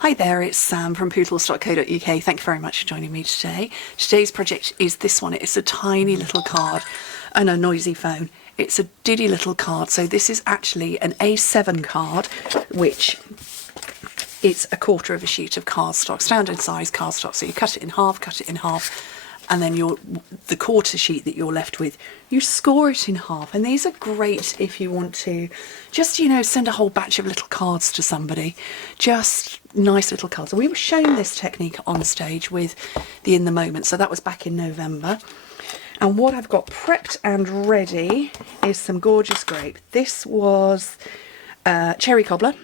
Hi there, it's Sam from Pootles.co.uk. Thank you very much for joining me today. Today's project is this one. It's a tiny little card and a noisy phone. It's a diddy little card. So this is actually an A7 card, which it's a quarter of a sheet of cardstock, standard size cardstock. So you cut it in half, and then the quarter sheet that you're left with, you score it in half. And these are great if you want to just, send a whole batch of little cards to somebody. Just nice little cards. We were shown this technique on stage with the In the Moment. So that was back in November. And what I've got prepped and ready is some gorgeous grape. This was cherry cobbler.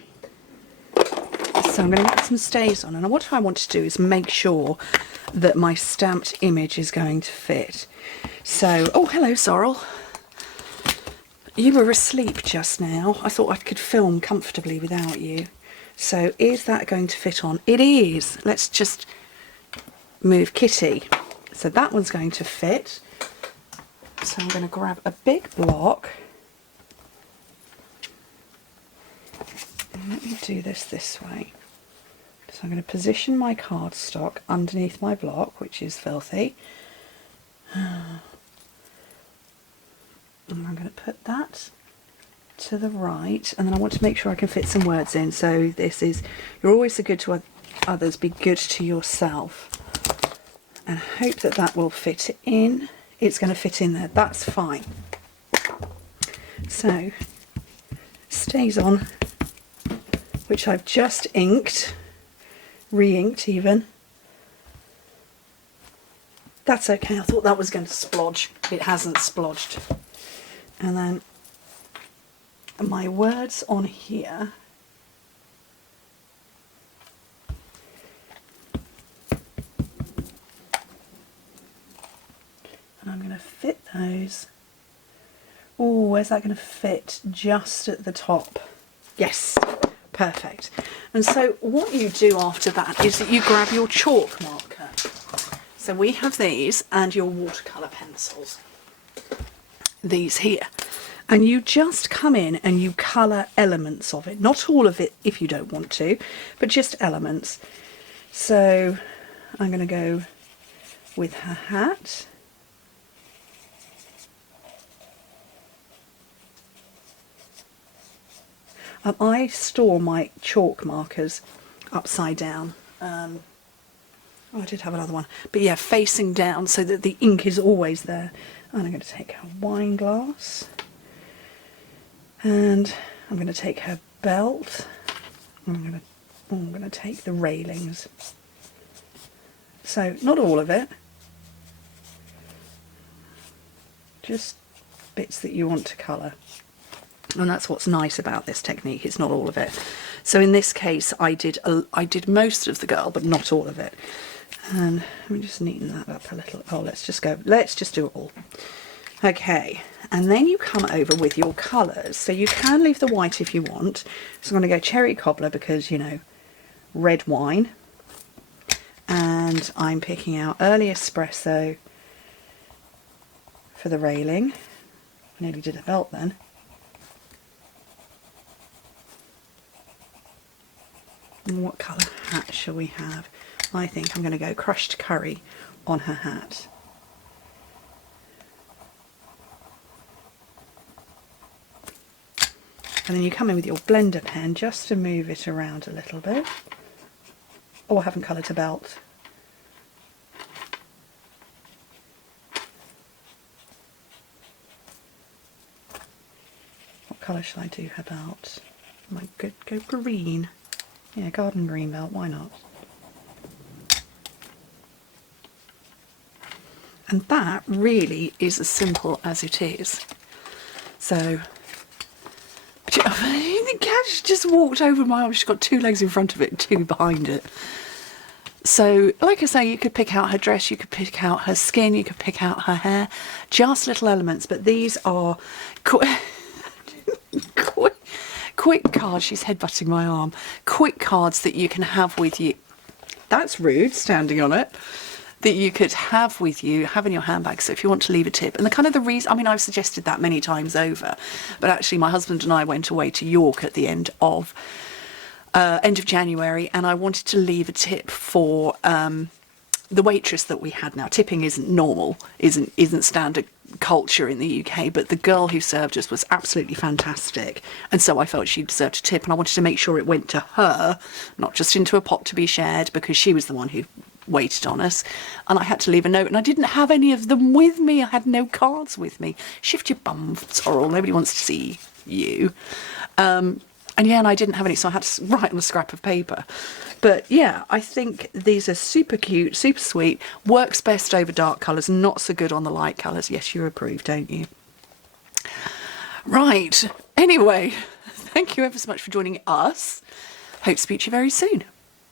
So I'm going to get some stays on, and what I want to do is make sure that my stamped image is going to fit. So, oh, hello, Sorrel. You were asleep just now. I thought I could film comfortably without you. So is that going to fit on? It is. Let's just move Kitty. So that one's going to fit. So I'm going to grab a big block. And let me do this way. So I'm going to position my cardstock underneath my block, which is filthy. And I'm going to put that to the right, and then I want to make sure I can fit some words in. So this is, you're always so good to others, be good to yourself. And hope that that will fit in. It's going to fit in there, that's fine. So, stays on, which I've just inked. Re-inked even. That's okay, I thought that was going to splodge. It hasn't splodged. And then my words on here. And I'm going to fit those. Oh, where's that going to fit? Just at the top. Yes. Perfect. And so what you do after that is that you grab your chalk marker. So we have these and your watercolour pencils. These here. And you just come in and you colour elements of it. Not all of it if you don't want to, but just elements. So I'm going to go with her hat. I store my chalk markers upside down. Oh, I did have another one. But yeah, facing down so that the ink is always there. And I'm going to take her wine glass. And I'm going to take her belt. I'm going to take the railings. So, not all of it. Just bits that you want to colour. And that's what's nice about this technique, it's not all of it. So in this case I did most of the girl, but not all of it. And let me just neaten that up a little. Oh, let's just do it all. Okay, and then you come over with your colours. So you can leave the white if you want. So I'm going to go cherry cobbler because, red wine. And I'm picking out early espresso for the railing. I nearly did a belt then. And what colour hat shall we have? I think I'm going to go crushed curry on her hat. And then you come in with your blender pen just to move it around a little bit. Oh, I haven't coloured her belt. What colour shall I do her belt? I might go green. Yeah, garden green belt, why not? And that really is as simple as it is. So, the cat just walked over my arm. She's got two legs in front of it and two behind it. So, like I say, you could pick out her dress, you could pick out her skin, you could pick out her hair. Just little elements, but these are quick cards. She's headbutting my arm. Quick cards that you can have with you. That's rude, standing on it. That you could have with you, have in your handbag. So if you want to leave a tip, and the reason, I mean, I've suggested that many times over, but actually my husband and I went away to York at the end of end of January, and I wanted to leave a tip for the waitress that we had. Now, tipping isn't normal, isn't standard culture in the UK, but the girl who served us was absolutely fantastic, and so I felt she deserved a tip, and I wanted to make sure it went to her, not just into a pot to be shared, because she was the one who waited on us, and I had to leave a note, and I didn't have any of them with me. I had no cards with me. Shift your bum, Sorrel. Nobody wants to see you. And yeah, and I didn't have any, so I had to write on a scrap of paper. But yeah, I think these are super cute, super sweet, works best over dark colours, not so good on the light colours. Yes, you approve, don't you? Right, anyway, thank you ever so much for joining us. Hope to speak to you very soon.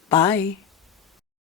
Bye.